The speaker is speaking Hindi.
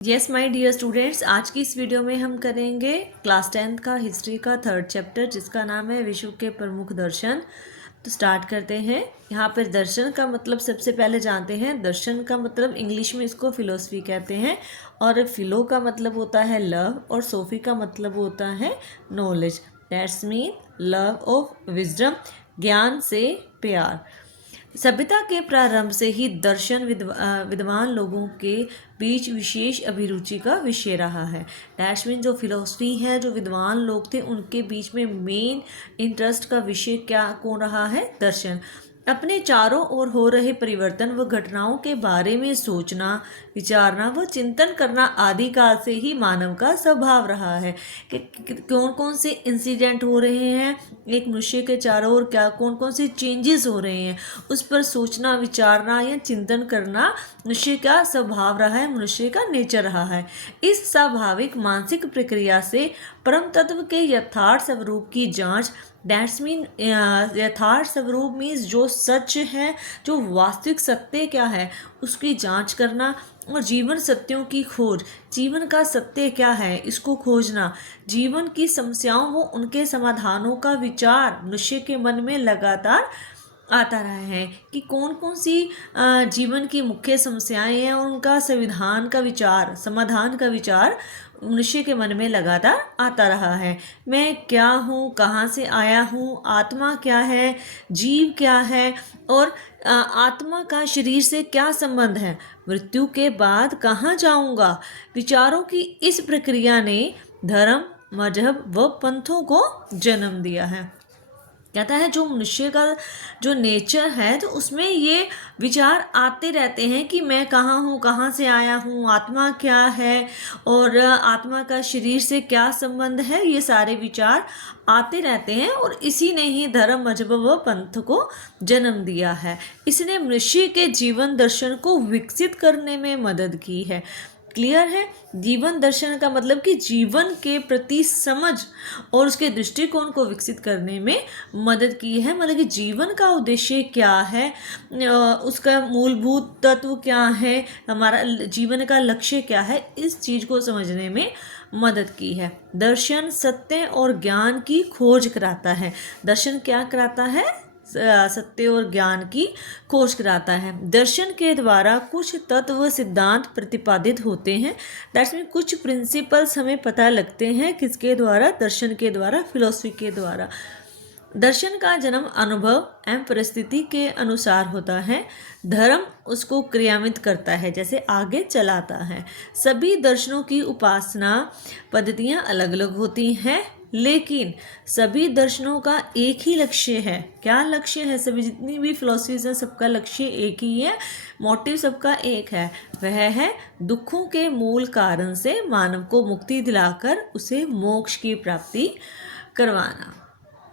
यस माय डियर स्टूडेंट्स, आज की इस वीडियो में हम करेंगे क्लास 10th का हिस्ट्री का 3rd चैप्टर जिसका नाम है विश्व के प्रमुख दर्शन। तो स्टार्ट करते हैं। यहाँ पर दर्शन का मतलब सबसे पहले जानते हैं। दर्शन का मतलब इंग्लिश में इसको फिलोसफी कहते हैं और फिलो का मतलब होता है लव और सोफी का मतलब होता है knowledge. That's mean love of wisdom, ज्ञान से प्यार। सभ्यता के प्रारंभ से ही दर्शन विद्वान लोगों के बीच विशेष अभिरुचि का विषय रहा है। डैश मीन जो फिलोसफी है, जो विद्वान लोग थे उनके बीच में मेन इंटरेस्ट का विषय क्या कौन रहा है? दर्शन। अपने चारों ओर हो रहे परिवर्तन व घटनाओं के बारे में सोचना, विचारना व चिंतन करना आदि काल से ही मानव का स्वभाव रहा है कि कौन कौन से इंसिडेंट हो रहे हैं, एक मनुष्य के चारों ओर क्या कौन कौन से चेंजेस हो रहे हैं, उस पर सोचना, विचारना या चिंतन करना मनुष्य का स्वभाव रहा है, मनुष्य का नेचर रहा है। इस स्वाभाविक मानसिक प्रक्रिया से परम तत्व के यथार्थ स्वरूप की जांच, दैट्स मीन यथार्थ स्वरूप मीन्स जो सच है, जो वास्तविक सत्य क्या है उसकी जांच करना, और जीवन सत्यों की खोज, जीवन का सत्य क्या है इसको खोजना, जीवन की समस्याओं व उनके समाधानों का विचार मनुष्य के मन में लगातार आता रहा है कि कौन कौन सी जीवन की मुख्य समस्याएं हैं और उनका संविधान का विचार, समाधान का विचार मनुष्य के मन में लगातार आता रहा है। मैं क्या हूँ, कहाँ से आया हूँ, आत्मा क्या है, जीव क्या है और आत्मा का शरीर से क्या संबंध है, मृत्यु के बाद कहाँ जाऊँगा। विचारों की इस प्रक्रिया ने धर्म, मजहब व पंथों को जन्म दिया है। कहता है जो मनुष्य का जो नेचर है तो उसमें ये विचार आते रहते हैं कि मैं कहाँ हूँ, कहाँ से आया हूँ, आत्मा क्या है और आत्मा का शरीर से क्या संबंध है, ये सारे विचार आते रहते हैं और इसी ने ही धर्म, मजहब व पंथ को जन्म दिया है। इसने मनुष्य के जीवन दर्शन को विकसित करने में मदद की है। क्लियर है? जीवन दर्शन का मतलब कि जीवन के प्रति समझ और उसके दृष्टिकोण को विकसित करने में मदद की है। मतलब कि जीवन का उद्देश्य क्या है, उसका मूलभूत तत्व क्या है, हमारा जीवन का लक्ष्य क्या है, इस चीज़ को समझने में मदद की है। दर्शन सत्य और ज्ञान की खोज कराता है। दर्शन क्या कराता है? सत्य और ज्ञान की खोज कराता है। दर्शन के द्वारा कुछ तत्व व सिद्धांत प्रतिपादित होते हैं। दैट्स मीन कुछ प्रिंसिपल्स हमें पता लगते हैं किसके द्वारा? दर्शन के द्वारा, फिलोसफी के द्वारा। दर्शन का जन्म अनुभव एवं परिस्थिति के अनुसार होता है। धर्म उसको क्रियान्वित करता है, जैसे आगे चलाता है। सभी दर्शनों की उपासना पद्धतियाँ अलग अलग होती हैं, लेकिन सभी दर्शनों का एक ही लक्ष्य है। क्या लक्ष्य है? सभी जितनी भी फिलोसफीज हैं सबका लक्ष्य एक ही है, मोटिव सबका एक है। वह है दुखों के मूल कारण से मानव को मुक्ति दिलाकर उसे मोक्ष की प्राप्ति करवाना।